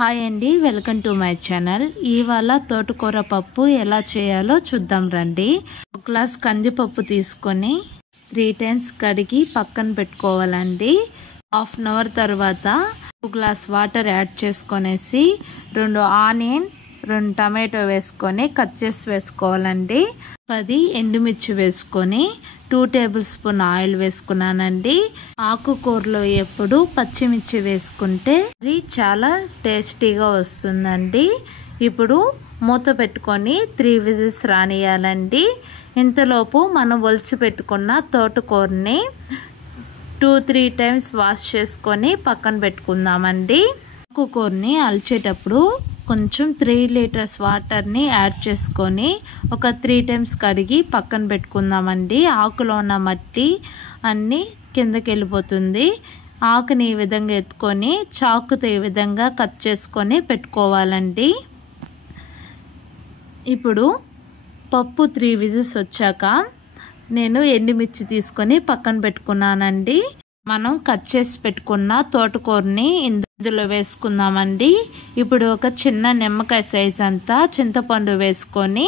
Hi అండి, welcome to my channel. ఇవాళ తోటకూర పప్పు ఎలా చేయాలో చూద్దాం రండి. ఒక గ్లాస్ కందిపప్పు తీసుకొని 3 టైమ్స్ కడిగి పక్కన పెట్టుకోవాలండి. హాఫ్ అన్ అవర్ తర్వాత 2 గ్లాస్ వాటర్ యాడ్ చేసుకొనేసి 2 ఆనియన్ 2 టమాటో వేసుకొని కట్ చేసి వేసుకోవాలండి. 10 ఎండుమిర్చి వేసుకొని 2 టేబుల్ స్పూన్ ఆయిల్ వేసుకున్నానండి. ఆకుకూరలో ఎప్పుడు పచ్చిమిర్చి వేసుకుంటే అది చాలా టేస్టీగా వస్తుందండి. ఇప్పుడు మూత పెట్టుకొని 3 విజిల్స్ రానియాలండి. ఇంతలోపు మనం ఒలిచి పెట్టుకున్న తోటకూరని 2-3 టైమ్స్ వాష్ చేసుకొని పక్కన పెట్టుకుందామండి. ఆకుకూరని అల్చేటప్పుడు కొంచెం 3 లీటర్స్ వాటర్ని యాడ్ చేసుకొని ఒక 3 టైమ్స్ కడిగి పక్కన పెట్టుకుందామండి. ఆకులో ఉన్న మట్టి అన్నీ కిందకి వెళ్ళిపోతుంది. ఆకుని ఈ విధంగా ఎత్తుకొని చాకుతో ఈ విధంగా కట్ చేసుకొని పెట్టుకోవాలండి. ఇప్పుడు పప్పు 3 విజిల్స్ వచ్చాక నేను ఎండుమిర్చి తీసుకొని పక్కన పెట్టుకున్నానండి. మనం కట్ చేసి పెట్టుకున్న తోటకూరని ఇందులో వేసుకుందామండి. ఇప్పుడు ఒక చిన్న నిమ్మకాయ సైజ్ అంతా చింతపండు వేసుకొని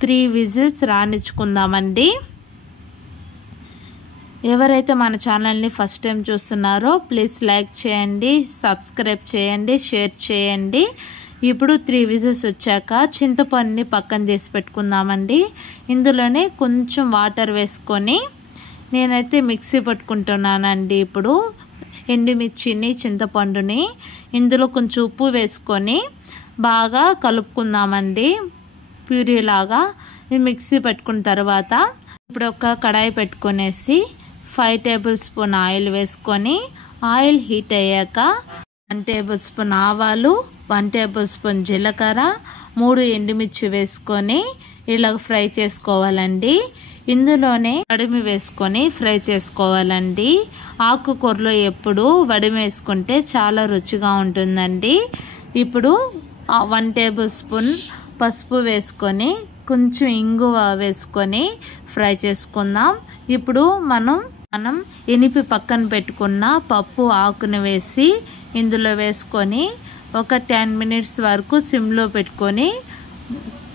3 విజిల్స్ రానిచ్చుకుందామండి. ఎవరైతే మన ఛానల్ని ఫస్ట్ టైం చూస్తున్నారో ప్లీజ్ లైక్ చేయండి, సబ్స్క్రైబ్ చేయండి, షేర్ చేయండి. ఇప్పుడు 3 విజిల్స్ వచ్చాక చింతపండుని పక్కన తీసి పెట్టుకుందామండి. ఇందులోనే కొంచెం వాటర్ వేసుకొని నేనైతే మిక్సీ పట్టుకుంటున్నానండి. ఇప్పుడు ఎండుమిర్చిని చింతపండుని ఇందులో కొంచెం ఉప్పు వేసుకొని బాగా కలుపుకుందామండి. ప్యూరీలాగా మిక్సీ పెట్టుకున్న తర్వాత ఇప్పుడు ఒక కడాయి పెట్టుకొనేసి 5 టేబుల్ స్పూన్ ఆయిల్ వేసుకొని ఆయిల్ హీట్ అయ్యాక 1 టేబుల్ స్పూన్ ఆవాలు, 1 టేబుల్ స్పూన్ జీలకర్ర, 3 ఎండుమిర్చి వేసుకొని ఇలా ఫ్రై చేసుకోవాలండి. ఇందులోనే వడిమి వేసుకొని ఫ్రై చేసుకోవాలండి. ఆకుకూరలో ఎప్పుడు వడిమి వేసుకుంటే చాలా రుచిగా ఉంటుందండి. ఇప్పుడు 1 టేబుల్ స్పూన్ పసుపు వేసుకొని కొంచెం ఇంగువ వేసుకొని ఫ్రై చేసుకుందాం. ఇప్పుడు మనం ఎనిపి పక్కన పెట్టుకున్న పప్పు ఆకుని వేసి ఇందులో వేసుకొని ఒక 10 మినిట్స్ వరకు సిమ్లో పెట్టుకొని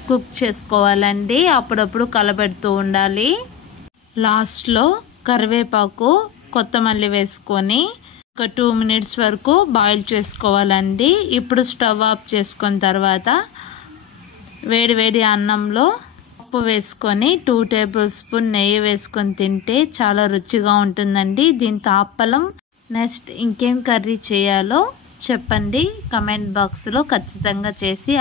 కుక్ చేసుకోవాలండి. అప్పుడప్పుడు కలబెడుతూ ఉండాలి. లాస్ట్లో కరివేపాకు, కొత్తమల్లి వేసుకొని ఒక 2 మినిట్స్ వరకు బాయిల్ చేసుకోవాలండి. ఇప్పుడు స్టవ్ ఆఫ్ చేసుకున్న తర్వాత వేడి అన్నంలో పప్పు వేసుకొని 2 టేబుల్ స్పూన్ నెయ్యి వేసుకొని తింటే చాలా రుచిగా ఉంటుందండి. దీంతో అప్పలం. నెక్స్ట్ ఇంకేం కర్రీ చేయాలో చెప్పండి, కమెంట్ బాక్స్లో ఖచ్చితంగా చేసి